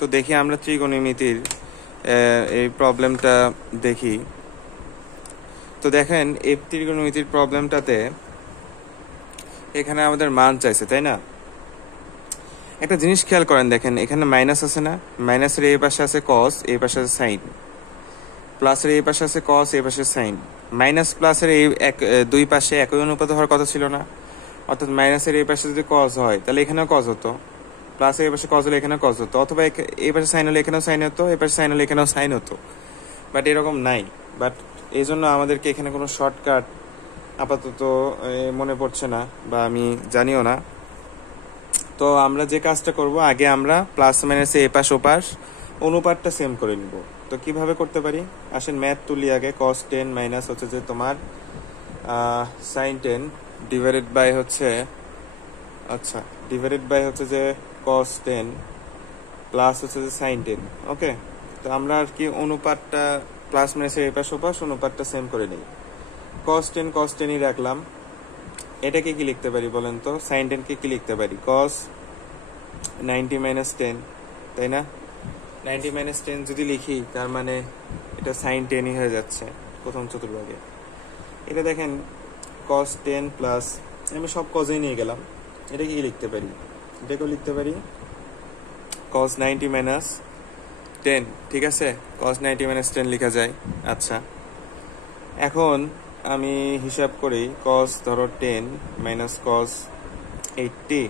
তো দেখি আমরা ত্রিকোণমিতির এই প্রবলেমটা দেখি। তো দেখেন এই ত্রিকোণমিতির প্রবলেমটাতে এখানে আমাদের মান চাইছে, তাই না? একটা জিনিস খেয়াল করেন, দেখেন এখানে মাইনাস আছে না, মাইনাসের এই পাশে আছে কস, এই পাশে আছে সাইন, প্লাসের এই পাশে আছে কস, এই পাশে সাইন। মাইনাস প্লাসের এই দুই পাশে একই অনুপাত হওয়ার কথা ছিল না? অর্থাৎ মাইনাসের এই পাশে যদি কস হয় তাহলে এখানেও কস হতো, প্লাসের এই পাশে কস হলে এখানেও কস হতো, অথবা এই পাশে সাইন হলে এখানেও সাইন হতো, এই পাশে সাইন হলে এখানেও সাইন হতো। বাট এরকম নাই। বাট এই জন্য আমাদেরকে এখানে কোনো শর্টকাট আপাতত মনে পড়ছে না, বা আমি জানিও না। তো আমরা যে কাজটা করব, আগে আমরা প্লাস মাইনাসে এপাশ ওপাশ অনুপাতটা সেম করে নিব। তো কিভাবে করতে পারি, আসেন ম্যাথ তুলি আগে। cos 10 মাইনাস হচ্ছে যে তোমার sin 10 ডিভাইডেড বাই হচ্ছে, আচ্ছা ডিভাইডেড বাই হচ্ছে যে cos 10 প্লাস হচ্ছে যে sin 10। ওকে, তো আমরা আর কি অনুপাতটা প্লাস মাইনাসে এপাশ ওপাশ অনুপাতটা সেম করে নিই। cos 10 ই রাখলাম। এটাকে কি লিখতে পারি বলেন তো? sin 10 কে কি লিখতে পারি? cos 90 মাইনাস 10, তাই না? 90 মাইনাস 10 যদি লিখি তার মানে এটা sin 10 ই হয়ে যাচ্ছে প্রথম চতুর্ভাগে। এটা দেখেন cos 10 প্লাস, আমি সব কজেই নিয়ে গেলাম। এটা কি লিখতে পারি? এটাকেও লিখতে পারি cos 90 মাইনাস 10, ঠিক আছে? cos 90 মাইনাস 10 লেখা যায়। আচ্ছা, এখন আমি হিসাব করি cos ধরো 10 মাইনাস cos 80,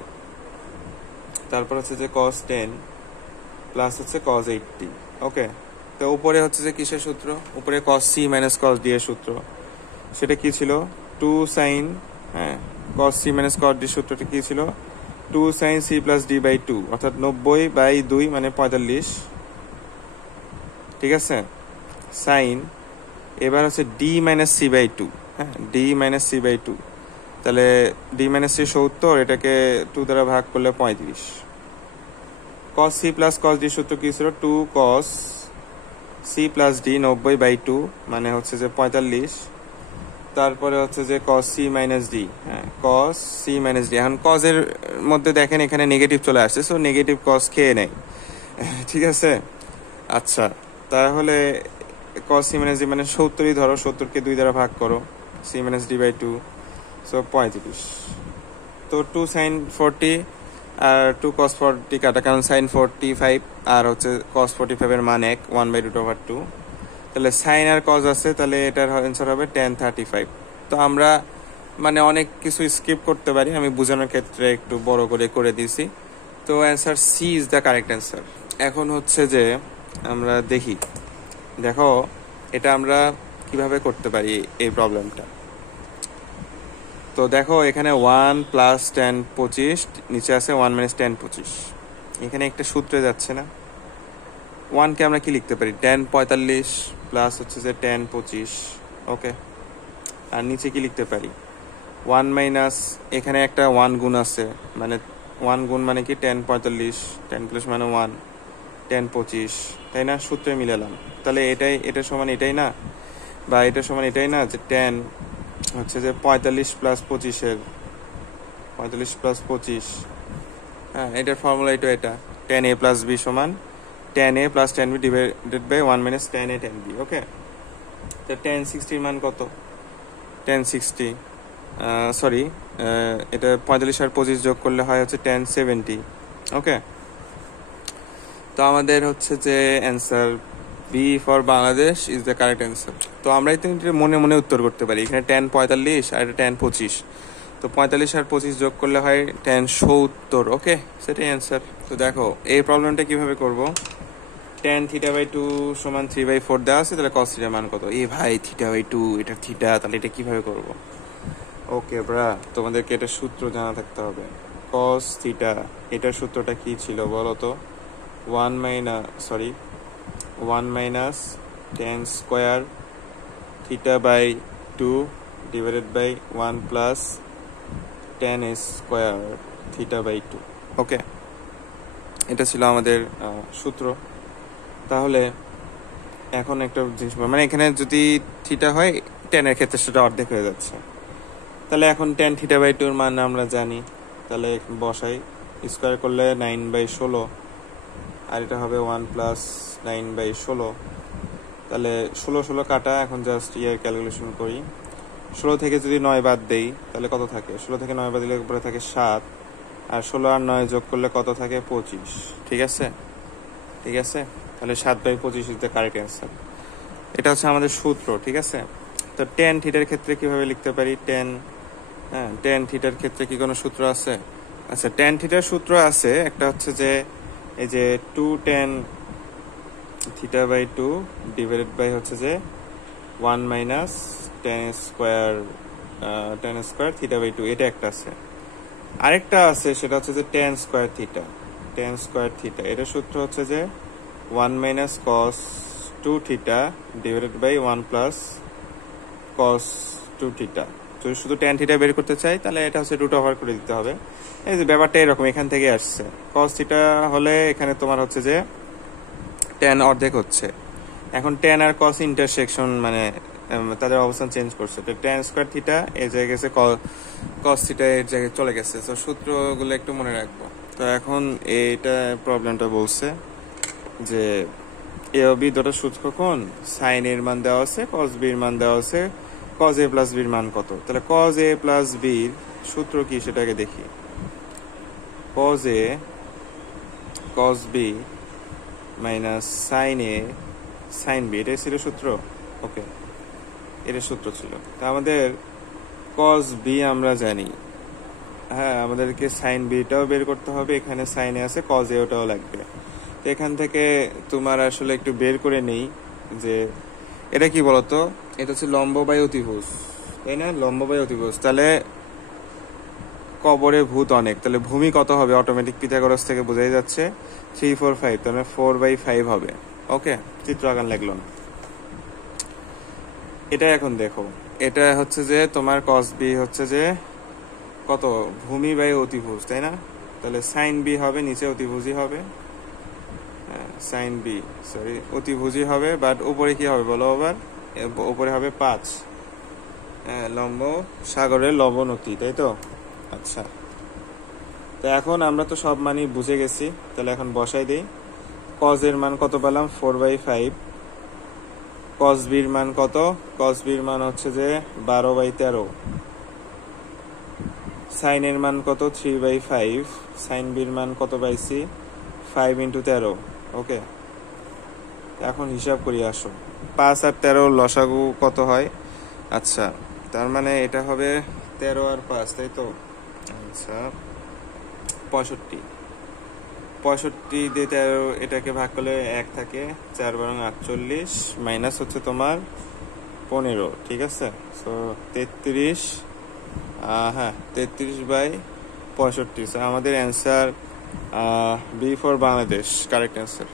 তারপর হচ্ছে যে cos 10 প্লাস হচ্ছে cos 80। ওকে, তো উপরে হচ্ছে যে কিসের সূত্র? উপরে cos c minus cos d এর সূত্র। সেটা কি ছিল? 2 sin, হ্যাঁ, cos c minus cos d সূত্রটা কি ছিল? 2 sin c plus d by 2, অর্থাৎ 90/2 মানে 45, ঠিক আছে? sin, এবার হচ্ছে d মাইনাস c বাই 2, হ্যাঁ, d মাইনাস c বাই 2, তাহলে d মাইনাস c 70, এটাকে 2 দ্বারা ভাগ করলে 35। cos c plus cos d সূত্র কি ছিল? 2 cos c প্লাস d 90/2 মানে হচ্ছে যে 45, তারপরে হচ্ছে যে cos c মাইনাস d, হ্যাঁ, cos c মাইনাস d। এখন cos এর মধ্যে দেখেন এখানে নেগেটিভ চলে আসছে, সো নেগেটিভ cos খেয়ে নেই, ঠিক আছে? আচ্ছা, তাহলে cos c মাইনাস d মানে 70ই ধরো, 70কে 2 দ্বারা ভাগ করো, c minus d by 2, so 35। তো 2 sin 40 আর 2 cos 40 কাটা, কারণ sin 45 আর হচ্ছে cos 45 এর মান 1/√2। তাহলে sin আর cos আছে, তাহলে এটার অ্যান্সার হবে tan 35। তো আমরা মানে অনেক কিছু স্কিপ করতে পারি, আমি বোঝানোর ক্ষেত্রে একটু বড় করে করে দিয়েছি। তো answer C is the correct answer. এখন হচ্ছে যে আমরা দেখি, দেখো এটা আমরা কিভাবে করতে পারি এই প্রবলেমটা। তো দেখো এখানে 1 প্লাস tan 25, নিচে আছে 1 মাইনাস tan 25, এখানে একটা সূত্রে যাচ্ছে না? 1কে আমরা কি লিখতে পারি? tan 45 প্লাস হচ্ছে যে tan 25। ওকে, আর নিচে কি লিখতে পারি? 1 মাইনাস, এখানে একটা 1 গুণ আছে, মানে 1 গুণ মানে কি tan 45, tan প্লাস মানে 1 tan 25, তাই না? সূত্রে মিলালাম, তাহলে এটাই, এটা সমান এটাই না, বা এটা সমান এটাই না, যে tan হচ্ছে যে 45 প্লাস 25 প্লাস 25, হ্যাঁ, এটার ফর্মুলা এটা tan a প্লাস b সমান tan a plus tan b divided by 1 minus tan a tan b। Okay, তো tan 60 এর মান কত? tan 60, সরি, এটা 45 আর 25 যোগ করলে হয় হচ্ছে tan 70। ওকে, তো আমাদের হচ্ছে যে answer B for Bangladesh is the correct answer. তো আমরাই তো মনে মনে উত্তর করতে পারি। এখানে tan 45 আর এটা tan 25, তো 45 আর 25 যোগ করলে হয় tan 70। ওকে, সেটাই অ্যান্সার। তো দেখো এই প্রবলেমটা কিভাবে করব। tan θ/2 সমান 3/4 দেওয়া আছে, তাহলে cos θ মান কত? এ ভাই θ/2, এটা থিটা, তাহলে এটা কিভাবে করব? ওকে ব্রা, তোমাদেরকে এটা সূত্র জানা থাকতে হবে। cos θ, এটার সূত্রটা কি ছিল বলো তো? 1 minus tan square θ/2 divided by 1 plus tan square θ/2। Okay, এটা ছিল আমাদের সূত্র। তাহলে এখন একটা জিনিস, মানে এখানে যদি থিটা হয় tan এর ক্ষেত্রে সেটা অর্ধেক হয়ে যাচ্ছে, তাহলে এখন tan θ/2 এর মান আমরা জানি, তাহলে বসাই, স্কোয়ার করলে 9/16, আর এটা হবে 1+9/16। তাহলে 16 কাটা, এখন জাস্ট ইয়ার ক্যালকুলেশন করি। 16 থেকে যদি 9 বাদ দেই তাহলে কত থাকে? 16 থেকে 9 বাদ দিলে উপরে থাকে 7, আর 16 আর 9 যোগ করলে কত থাকে? 25। ঠিক আছে, ঠিক আছে। তাহলে 7/25 ইজ দ্য কারেক্ট অ্যান্সার। এটা হচ্ছে আমাদের সূত্র। ঠিক আছে, তো tan থিটার ক্ষেত্রে কিভাবে লিখতে পারি? tan থিটার ক্ষেত্রে কি কোনো সূত্র আছে? আচ্ছা, tan থিটার সূত্র আছে একটা, হচ্ছে যে এই যে 2 tan θ/2 ডিভাইডেড বাই হচ্ছে যে 1 মাইনাস tan স্কোয়ার θ/2, এটা একটা আছে। আরেকটা আছে, সেটা হচ্ছে যে tan স্কোয়ার থিটা। এটার সূত্র হচ্ছে যে 1 minus cos 2θ divided by 1 plus cos 2θ। যদি শুধু tan থিটা বের করতে চাই তাহলে এটা হচ্ছে রুট ওভার করে দিতে হবে। এই যে ব্যাপারটা এরকম, এখান থেকে আসছে। cos θ হলে এখানে তোমার হচ্ছে যে tan অর্ধেক হচ্ছে। এখন tan আর cos ইন্টারসেকশন, মানে তাদের অবস্থান চেঞ্জ করছে। তো tan স্কোয়ার থিটা এই জায়গায় গেছে, cos θ এর জায়গায় চলে গেছে। তো সূত্রগুলো একটু মনে রাখবো। তো এখন এইটা প্রবলেমটা বলছে যে এ ও বি দুটো সূত্র কোন, সাইন এর মান দেওয়া আছে, cos b এর মান দেওয়া আছে, cos a প্লাস b এর মান কত। তাহলে cos a প্লাস b এর সূত্র কি সেটাকে দেখি। cos a cos b minus sine A sine B, এটাই ছিল সূত্র। ওকে, এটা সূত্র ছিল। তা আমাদের cos b আমরা জানি, হ্যাঁ, আমাদেরকে সাইন বিটাও বের করতে হবে। এখানে সাইন এ আছে, cos a ওটাও লাগবে। তো এখান থেকে তোমার আসলে একটু বের করে নেই যে এটা কি বলতো, এটা হচ্ছে লম্ব বাই অতিভুজ, তাই না? লম্ব বাই অতিভুজ, তাহলে কবরে ভূত অনেক, তাহলে ভূমি কত হবে? অটোমেটিক পিথাগোরাস থেকে বোঝাই যাচ্ছে 3 4 5, তাহলে 4/5 হবে। ওকে, চিত্র আঁকান লাগলো না। এটা এখন দেখো, এটা হচ্ছে যে তোমার cos b হচ্ছে যে কত? ভূমি বাই অতিভুজ, তাই না? তাহলে সাইন বি হবে, নিচে অতিভুজই হবে, সাইন বি সরি অতিভুজই হবে। বাট উপরে কি হবে বলো আবার? উপরে হবে 5, লম্ব সাগরের লবণতি, তাই তো? আচ্ছা, তো এখন আমরা তো সব মানই বুঝে গেছি, তাহলে এখন বসাই দেই। cos এর মান কত পেলাম? 4/5। cos b এর মান কত? cos b এর মান হচ্ছে যে 12/13। সাইন এর মান কত? 3/5। সাইন b এর মান কত পাইছি? 5 × 13। ওকে, এখন হিসাব করি আসো। 5 আর 13 লসাগু কত হয়? আচ্ছা, তার মানে এটা হবে 13 আর 5, তাই তো? আচ্ছা, 65। 65 দিয়ে 13 এটাকে ভাগ করলে 1 থাকে, 4 × 48 মাইনাস হচ্ছে তোমার 15। ঠিক আছে, সো 33, হ্যাঁ 33/65। আমাদের answer B for Bangladesh, correct answer.